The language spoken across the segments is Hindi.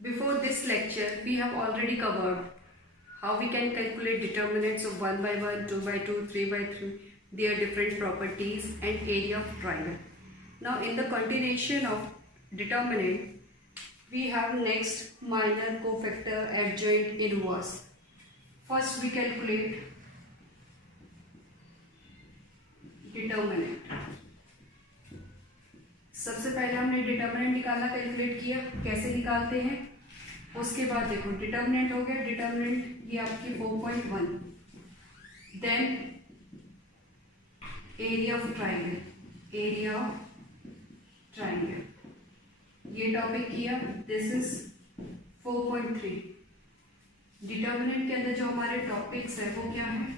Before this lecture, we have already covered how we can calculate determinants of 1 by 1, 2 by 2, 3 by 3, their different properties and area of triangle. Now in the continuation of determinant, we have next minor, cofactor, adjoint, inverse. First we calculate determinant. सबसे पहले हमने डिटर्मिनेंट निकालना कैलकुलेट किया. कैसे निकालते हैं उसके बाद देखो डिटर्मिनेंट हो गया. डिटर्मिनेंट ये आपकी 4.1. Then area of triangle. Area of triangle ये टॉपिक किया. This is 4.3. डिटर्मिनेंट के अंदर जो हमारे टॉपिक्स है वो क्या है.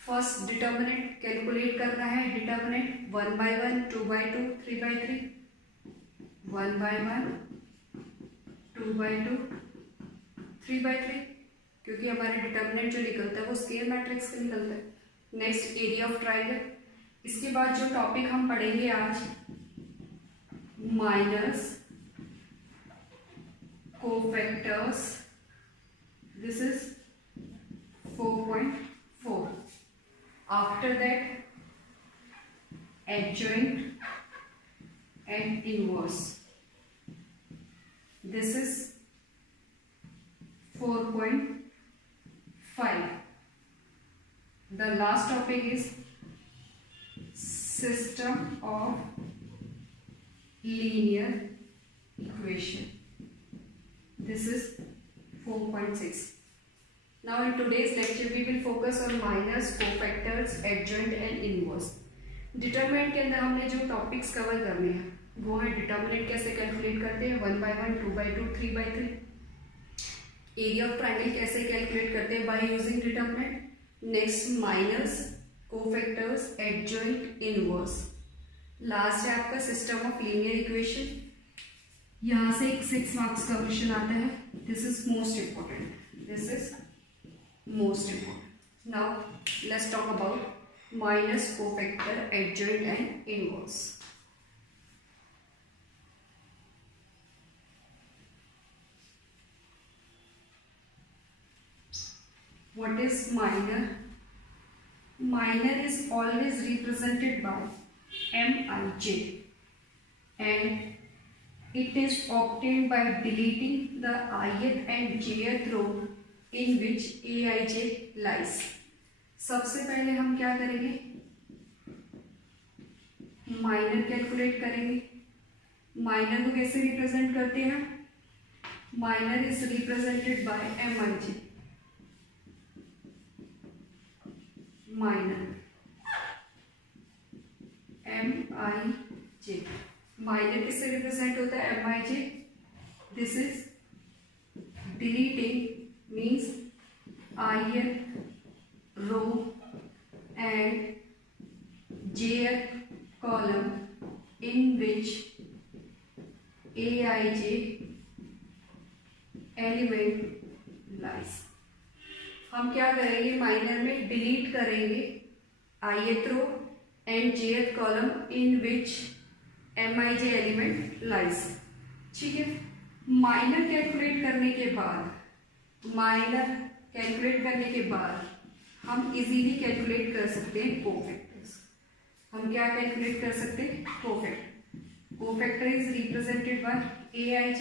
फर्स्ट डिटर्मिनेंट कैलकुलेट करना है. Determinant 1 by 1, 2 by 2, 3 by 3. 1 by 1, 2 by 2, 3 by 3, क्योंकि हमारे डिटर्मिनेंट जो निकलता है वो स्केल मैट्रिक्स का निकलता है. Next area of triangle. इसके बाद जो टॉपिक हम पढ़ेंगे आज minus, cofactors. This is 4.4. After that, adjoint and inverse. This is 4.5. The last topic is system of linear equation. This is 4.6. Now in today's lecture we will focus on minors, cofactors, adjoint and inverse. Determinant के अंदर हमने जो टॉपिक्स कवर करने हैं वो है डिटर्मिनेंट कैसे कैलकुलेट करते हैं 1 by 1, 2 by 2, 3 by 3. Area of triangle कैसे कैलकुलेट करते हैं by using determinant. Next minors, cofactors, adjoint, inverse. Last है आपका सिस्टम ऑफ लीनियर इक्वेशन. यहाँ से एक 6 मार्क्स का क्वेश्चन आता है. This is most important. This is most important. Now let's talk about minus, cofactor, adjoint and inverse. What is minor? Minor is always represented by Mij and it is obtained by deleting the ith and jth row in which Aij lies. सबसे पहले हम क्या करेंगे माइनर कैलकुलेट करेंगे. माइनर को कैसे रिप्रेजेंट करते हैं. Minor is represented bye Mij. Minor Mij. Minor किससे रिप्रेजेंट होता है Mij. This is deleting means ith row and jth column in which Aij element lies. हम क्या करेंगे माइनर में डिलीट करेंगे ith row and jth column in which Mij element lies. ठीक है. माइनर कैलकुलेट करने के बाद हम इजीली कैलकुलेट कर सकते हैं कोफैक्टर्स. हम क्या कैलकुलेट कर सकते हैं cofactor. Cofactor is represented by Aij.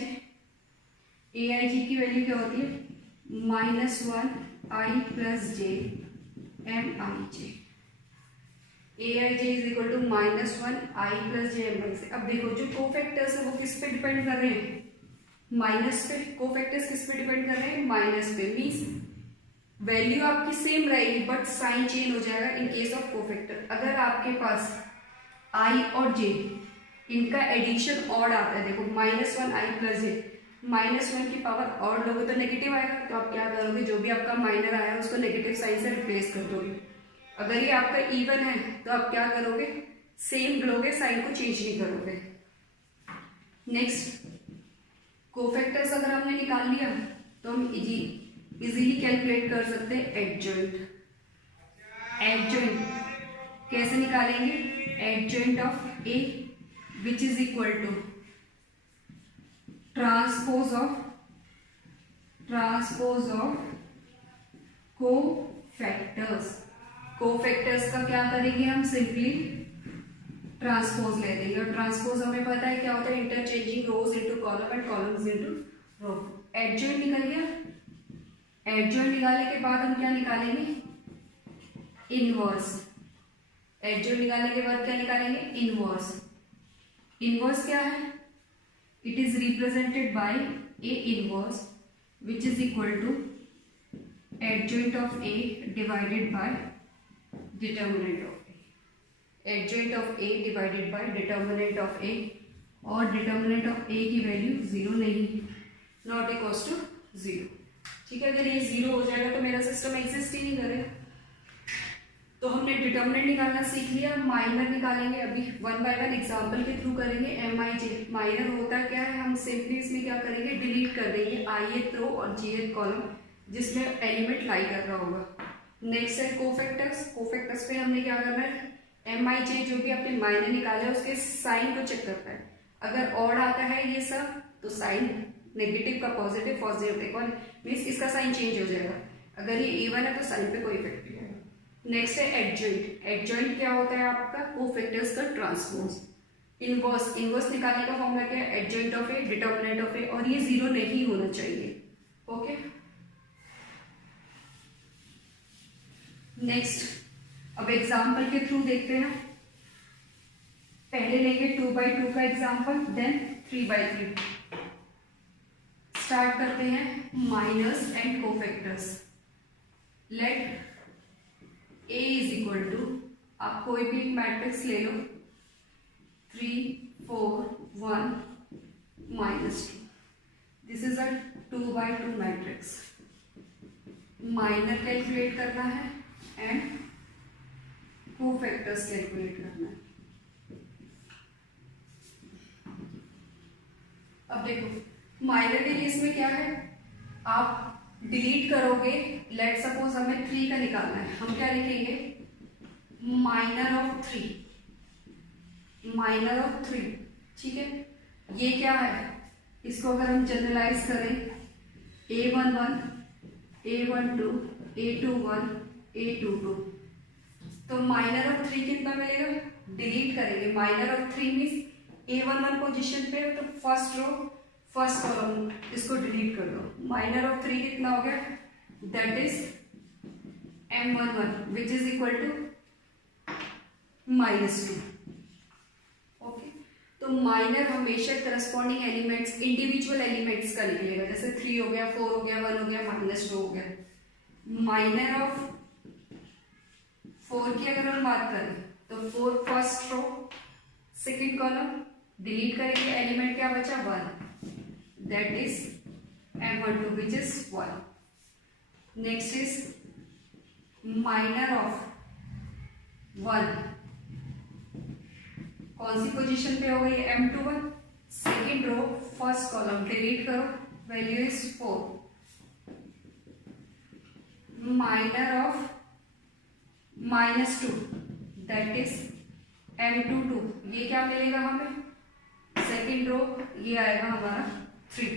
Aij की वैल्यू क्या होती है -1 i plus j Mij. Aij is equal to -1 i plus j Mij. अब देखो जो कोफैक्टर्स है वो किस पे डिपेंड कर रहे हैं माइनस पे. कोफैक्टर्स किस पे डिपेंड कर रहे हैं माइनस पे. मींस वैल्यू आपकी सेम रहेगी बट साइन चेंज हो जाएगा इन केस ऑफ कोफैक्टर. अगर आपके पास i और j इनका एडिशन ऑड आता है. देखो -1 i plus j -1 की पावर ऑड लोगे तो नेगेटिव आएगा. तो आप क्या करोगे जो भी आपका माइनर आया है उसको नेगेटिव साइन से रिप्लेस कर दोगे. अगर ये आपका इवन है तो आप क्या करोगे सेम लोगे, साइन को चेंज नहीं करोगे. नेक्स्ट कोफैक्टर्स अगर हमने निकाल लिया तो हम इजीली कैलकुलेट कर सकते हैं एडजॉइंट. एडजॉइंट कैसे निकालेंगे. Adjoint of A which is equal to transpose of cofactors. Cofactors का क्या करेंगे हम, सिंपली ट्रांसपोज ले देंगे। और ट्रांसपोज हमें पता है क्या होता है, interchanging rows into column and columns into row. Adjoint निकल गया। एडजॉइंट निकालने के बाद हम क्या निकालेंगे, इनवर्स। एडजॉइंट निकालने के बाद क्या निकालेंगे, इनवर्स। इनवर्स क्या है, it is represented by A inverse which is equal to adjoint of A divided by determinant of A. Adjoint of A divided by determinant of A, और डिटर्मिनेंट ऑफ ए की वैल्यू जीरो नहीं, नॉट इक्वल्स टू जीरो। ठीक है, अगर ये जीरो हो जाएगा तो मेरा सिस्टम एग्जिस्ट ही नहीं करेगा। तो हमने डिटर्मिनेंट निकालना सीख लिया, माइनर निकालेंगे अभी वन बाय वन एग्जांपल के थ्रू करेंगे। MIJ माइनर होता क्या है, हम सिंपली इसमें क्या करेंगे, डिलीट कर देंगे ith रो और jth कॉलम जिसमें एलिमेंट लाई कर रहा होगा। नेक्स्ट है कोफैक्टर्स। कोफैक्टर्स पे हमने क्या करना है, MIJ जो भी आपने माइनर निकाला है उसके साइन को चेक करता है। अगर ऑड आता है ये सब तो साइन नेगेटिव का पॉजिटिव, पॉजिटिव इक्वल मीन्स इसका साइन चेंज हो जाएगा। अगर ये इवन है तो साइन पे कोई इफेक्ट नहीं आएगा। नेक्स्ट है एडजॉइंट। एडजॉइंट क्या होता है आपका, कोफैक्टर्स का ट्रांसपोज। इनवर्स, इनवर्स निकालने का फॉर्मूला क्या है, adjoint of A determinant of A, और ये जीरो नहीं होना चाहिए। ओके, नेक्स्ट अब एग्जाम्पल के थ्रू देखते हैं। पहले लेंगे 2x2 का एग्जाम्पल, देन 3x3। स्टार्ट करते हैं, minors and cofactors. Let A is equal to, आप कोई भी मैट्रिक्स ले लो, 3 4 1 -2। This is a 2x2 matrix. Minor calculate करना है एंड कोफैक्टर्स कैलकुलेट करना है। अब देखो माइनर के केस में क्या है, आप डिलीट करोगे। लेट सपोज हमें 3 का निकालना है, हम क्या लिखेंगे, माइनर ऑफ 3, माइनर ऑफ 3। ठीक है, ये क्या है, इसको अगर हम जनरलाइज करें, A11 A12 A21 A22, तो माइनर ऑफ 3 कितना मिलेगा, डिलीट करेंगे। Minor of 3 means A11 position पे तो फर्स्ट रो फर्स्ट कॉलम, इसको डिलीट कर दो। माइनर ऑफ 3 कितना हो गया, that is M11 which is equal to -2। Okay, तो माइनर हमेशा करस्पॉन्डिंग एलिमेंट्स, इंडिविजुअल एलिमेंट्स का निकलेगा। जैसे 3 हो गया, 4 हो गया, 1 हो गया, -2 हो गया। माइनर ऑफ 4 की अगर हम बात करें तो 4 first row second column, delete करेंगे, एलिमेंट क्या बचा, 1, that is M12 which is 1. Next is minor of 1, कौन सी पोजीशन पे हो गई, M21 second row first column, delete करो, value is 4। Minor of -2 that is M22, ये क्या मिलेगा हमें, सेकेंड रो, ये आएगा हमारा 3,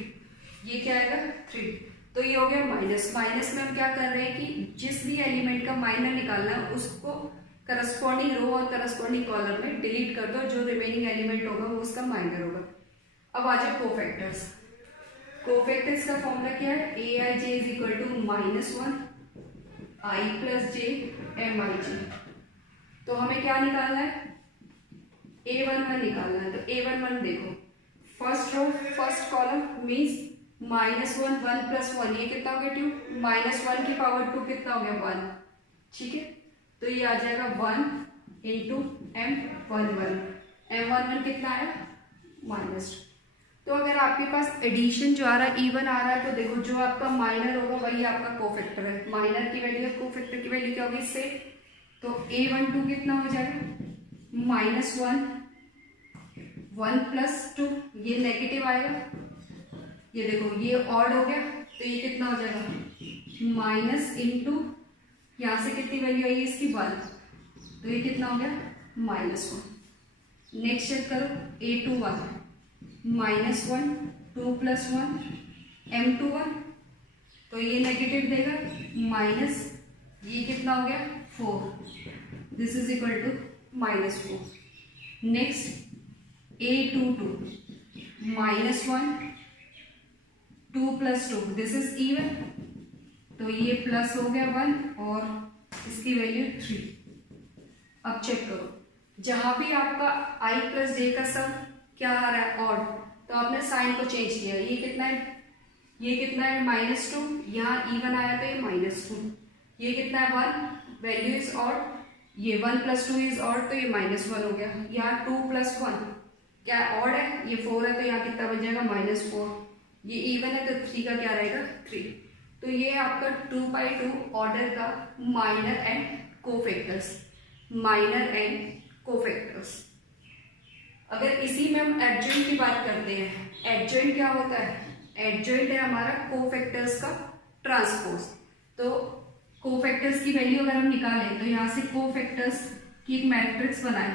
ये क्या आएगा 3। तो ये हो गया माइनस। माइनस में हम क्या कर रहे हैं कि जिस भी एलिमेंट का माइनर निकालना है उसको करस्पॉन्डिंग रो और करस्पॉन्डिंग कॉलम में डिलीट कर दो, जो रिमेनिंग एलिमेंट होगा वो उसका माइनर होगा। अब आ जाए कोफैक्टर्स। कोफैक्टर्स का फॉर्मूला क्या है, AIJ is equal to -1 I plus J MIJ। तो हमें क्या निकालना है, A11 निकालना है। तो A11 देखो, first row first column means -1 1 plus 1, ये कितना हो गया 2, -1 की पावर 2 कितना हो गया 1। ठीक है, तो ये आ जाएगा 1 इंटू M11। M11 कितना आया, -2। तो अगर आपके पास एडिशन जो आ रहा है, इवन आ रहा है, तो देखो जो आपका माइनर होगा वही आपका कोफैक्टर है। माइनर की वैल्यू है, कोफैक्टर की वैल्यू क्या होगी, से तो A12 कितना हो जाएगा, -1 1 प्लस 2, ये नेगेटिव आएगा, ये देखो ये ऑड हो गया, तो ये कितना हो जाएगा माइनस इंटू, यहाँ से कितनी वैल्यू आई इसकी 1, तो ये कितना हो गया -1। नेक्स्ट चेक करो, A21 -1 2 + 1 m21, तो ये नेगेटिव देगा माइनस, ये कितना हो गया 4, this is equal to -4। Next a22 -1, 2 + 2 this is even, तो ये प्लस हो गया 1 और इसकी वैल्यू 3। अब चेक करो, जहां भी आपका i + j का सम क्या आ रहा है ऑड, तो आपने साइन को चेंज किया। ये कितना है, ये कितना है -2, यहाँ इवन आया तो ये -2, ये कितना है 1, वैल्यू इज ऑड, ये 1 + 2 इज ऑड, तो ये -1 हो गया। यहाँ 2 + 1 क्या ऑड है, ये 4 है, तो यहाँ कितना बन जाएगा -4, ये इवन है तो 3 का क्या रहेगा 3। तो ये आपका 2/2 ऑर्डर का minor and cofactors, minor and cofactors. अगर इसी में हम एडजॉइंट की बात करते हैं, एडजॉइंट क्या होता है, एडजॉइंट है हमारा कोफैक्टर्स का ट्रांसपोज। तो कोफैक्टर्स की वैल्यू अगर हम निकालें तो यहाँ से कोफैक्टर्स की एक मैट्रिक्स बनाए,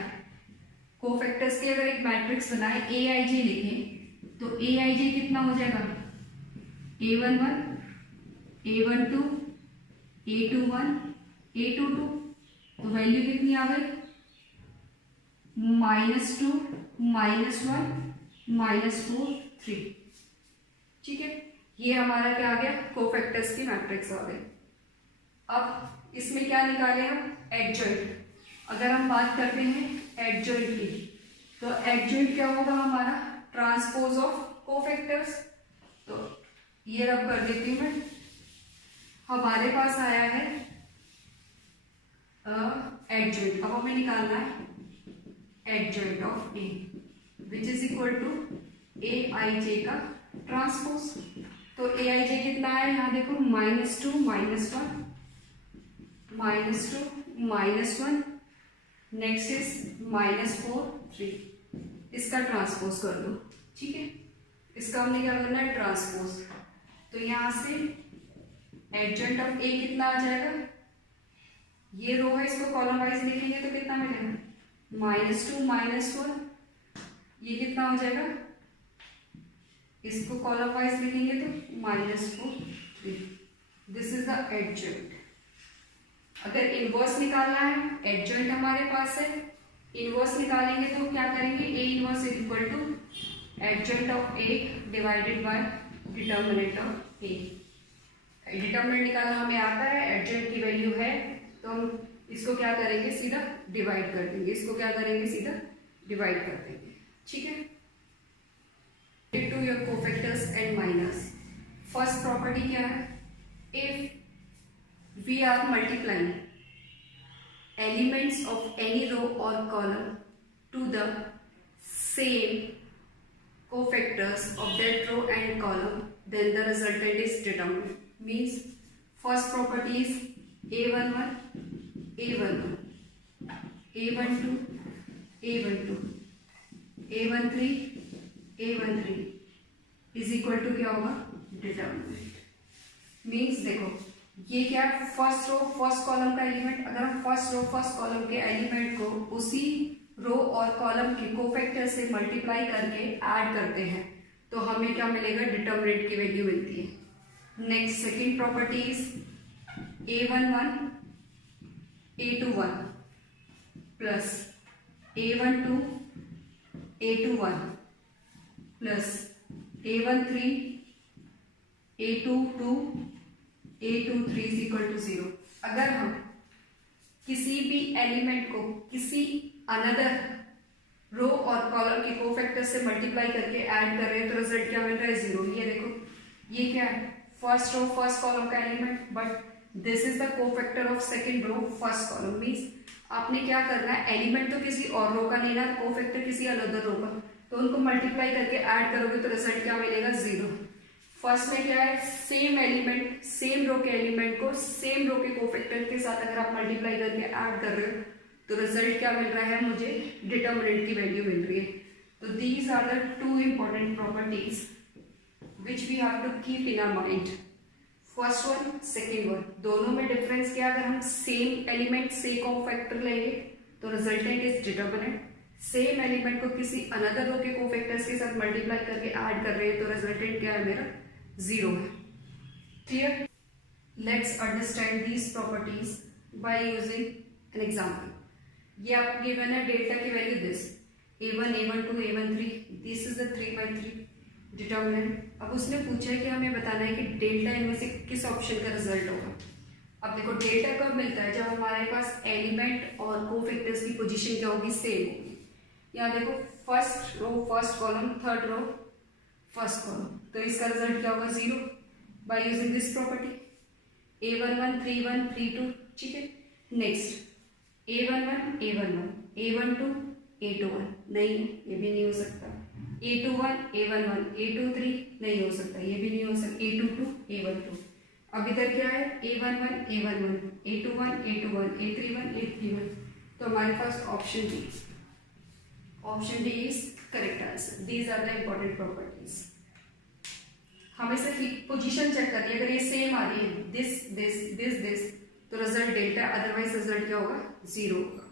कोफैक्टर्स की अगर एक मैट्रिक्स बनाए aij लिखें, तो aij कितना हो जाएगा a11, a12, a21, a22, तो वैल्यू कितनी आ गई -2, -1, -4, 3। ठीक है, ये हमारा क्या आ गया कोफैक्टर्स की मैट्रिक्स आ गई। अब इसमें क्या निकाले हम एडजॉइंट। अगर हम बात करते हैं एडजॉइंट की, तो एडजॉइंट क्या होगा हमारा ट्रांसपोज ऑफ कोफैक्टर्स। तो ये रब कर देती हूं मैं, हमारे पास आया है एडजॉइंट, अब हमें निकालना है adjoint of A which is equal to aij का ट्रांसपोज। तो aij कितना है, यहाँ देखो -2, -1, -2, -1, नेक्स्ट इज -4, 3। इसका ट्रांसपोज कर दो। ठीक है, इसका हमने क्या करना है ट्रांसपोज। तो यहां से एडजॉइंट ऑफ ए कितना आ जाएगा, ये रो है, इसको कॉलम वाइज लिखेंगे तो कितना मिलेगा -2, -1, ये कितना हो जाएगा, इसको कॉलम वाइज लिखेंगे तो -4, 3। This is the adjoint. अगर इनवर्स निकालना है, एडजॉइंट हमारे पास है, इनवर्स निकालेंगे तो क्या करेंगे, a inverse is equal to adjoint of a divided by determinant of a। Determinant निकालना हमें आता है, एडजॉइंट की वैल्यू है, तो हम इसको क्या करेंगे सीधा डिवाइड कर देंगे, इसको क्या करेंगे सीधा डिवाइड कर देंगे। ठीक है, to your cofactors and minors. First property क्या है, if we are multiplying elements of any row और column to the same cofactors of that row and column, then the resultant is determined. Means first property is a11, a11, a12, a12, a13, a13 is equal to क्या होगा determinant। मीन्स देखो ये क्या है, फर्स्ट रो फर्स्ट कॉलम का एलिमेंट, अगर हम फर्स्ट रो फर्स्ट कॉलम के एलिमेंट को उसी रो और कॉलम के कोफैक्टर से मल्टीप्लाई करके ऐड करते हैं तो हमें क्या मिलेगा, डिटर्मिनेंट की वैल्यू मिलती है। Next second property is a11, a21 plus a12, a21 plus a13, a22, a23 is equal to 0। अगर हम किसी भी एलिमेंट को किसी अनदर रो और कॉलम के कोफैक्टर से मल्टीप्लाई करके ऐड कर रहे हैं तो रिजल्ट क्या मिल रहा है 0। ये देखो ये क्या है, फर्स्ट रो फर्स्ट कॉलम का element, but this is the cofactor of second row first column. Means आपने क्या करना है, एलिमेंट तो किसी और रो का लेना, कोफैक्टर किसी अनदर रो का, तो उनको मल्टीप्लाई करके ऐड करोगे तो रिजल्ट क्या मिलेगा 0। फर्स्ट में क्या है, सेम एलिमेंट सेम रो के एलिमेंट को सेम रो के कोफैक्टर के साथ अगर आप मल्टीप्लाई करके ऐड कर रहे हो तो रिजल्ट क्या मिल रहा है, मुझे डिटर्मिनेंट की वैल्यू मिल रही है। तो these are the two important properties which we have to keep in our mind. First one second one, दोनों में डिफरेंस क्या, अगर हम सेम एलिमेंट से कोफैक्टर लेंगे तो resultant is determinant, same element को किसी अनदर रो के कोफैक्टर्स के साथ मल्टीप्लाई करके ऐड कर रहे हैं तो रिजल्टेंट क्या है मेरा 0 है। Clear? Let's understand these properties by using an example. ये आपको गिवन है डेल्टा की value this a1 a1 2 a1 3, this is the 3/3 determinant. अब उसने पूछा है कि हमें बताना है कि डेल्टा इनमें से किस ऑप्शन का रिजल्ट होगा। अब देखो डेल्टा कब मिलता है, जब हमारे पास एलिमेंट और कोफैक्टर्स की पोजीशन क्या होगी, सेम होगी। यहाँ देखो first row first column, third row first column, तो इसका रिजल्ट क्या होगा 0 by using this property a11 3 1 3 2। ठीक है, next a11 a11 a12 a21 नहीं, ये भी नहीं हो सकता। a21 a11 a23 नहीं हो सकता, ये भी नहीं हो सकता। a22 a12, अब इधर क्या है a11 a11 a21 a21 a31 a31, तो हमारे पास option D is correct answer. These are the important properties. हमें सिर्फ पोजीशन चेक करनी है, अगर ये सेम आ रही है दिस दिस दिस दिस तो रिजल्ट डेल्टा, अदरवाइज रिजल्ट क्या होगा 0 होगा।